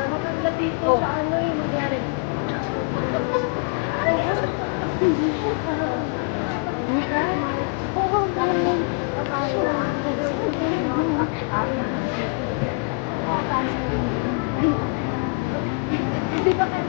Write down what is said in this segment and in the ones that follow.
Maganda dito sa ano yung magyari. Hindi ba kayo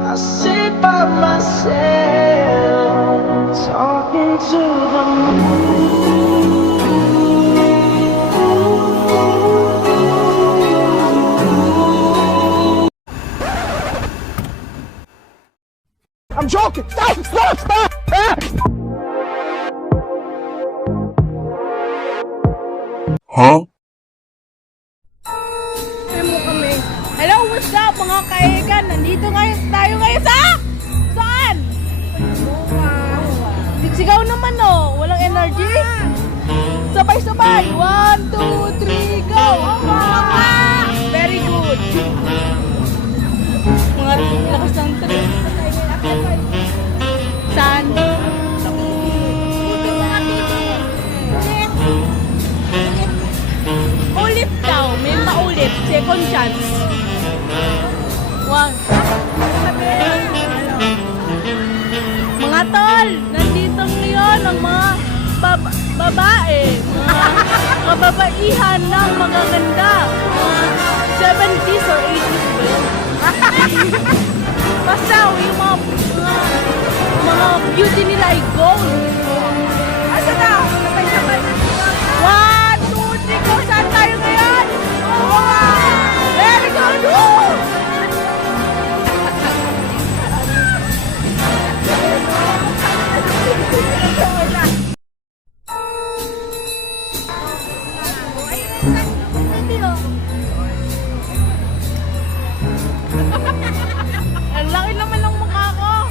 I sit by myself, talking to the moon. I'm joking! Stop! Stop! Stop! Huh? Hello, what's up mga kaigan? Nandito tayo ngayon sa... Saan? Sigaw naman oh, walang energy. Sabay-sabay. 1, 2, 3, go! Very good. Mga lakas ng trip. Saan? Ulit daw, may paulit. Second chance. Wag. Mga tol, nandito ngayon ang mga babae, mga babaihan ng magaganda. 70s or 80s ba yun? Basta yung mga beauty nila ay gold. Asa na? Sabay-sabay. 1, 2, 3, go! Saan tayo ngayon? Very good! Woo! Ang laki naman ng mukha ko.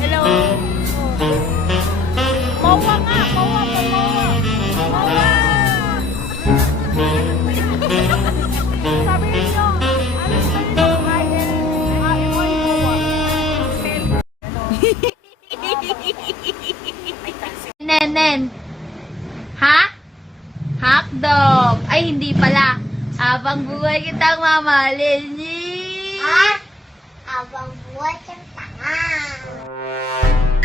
Hello. Mawa nga, mawa. Sabi niyo, ano sa inyo? Nenen. Ha? Hotdog. Ay, hindi pala. Habang buhay kitang mamahalin. Ha? Abang buhat yung tanga.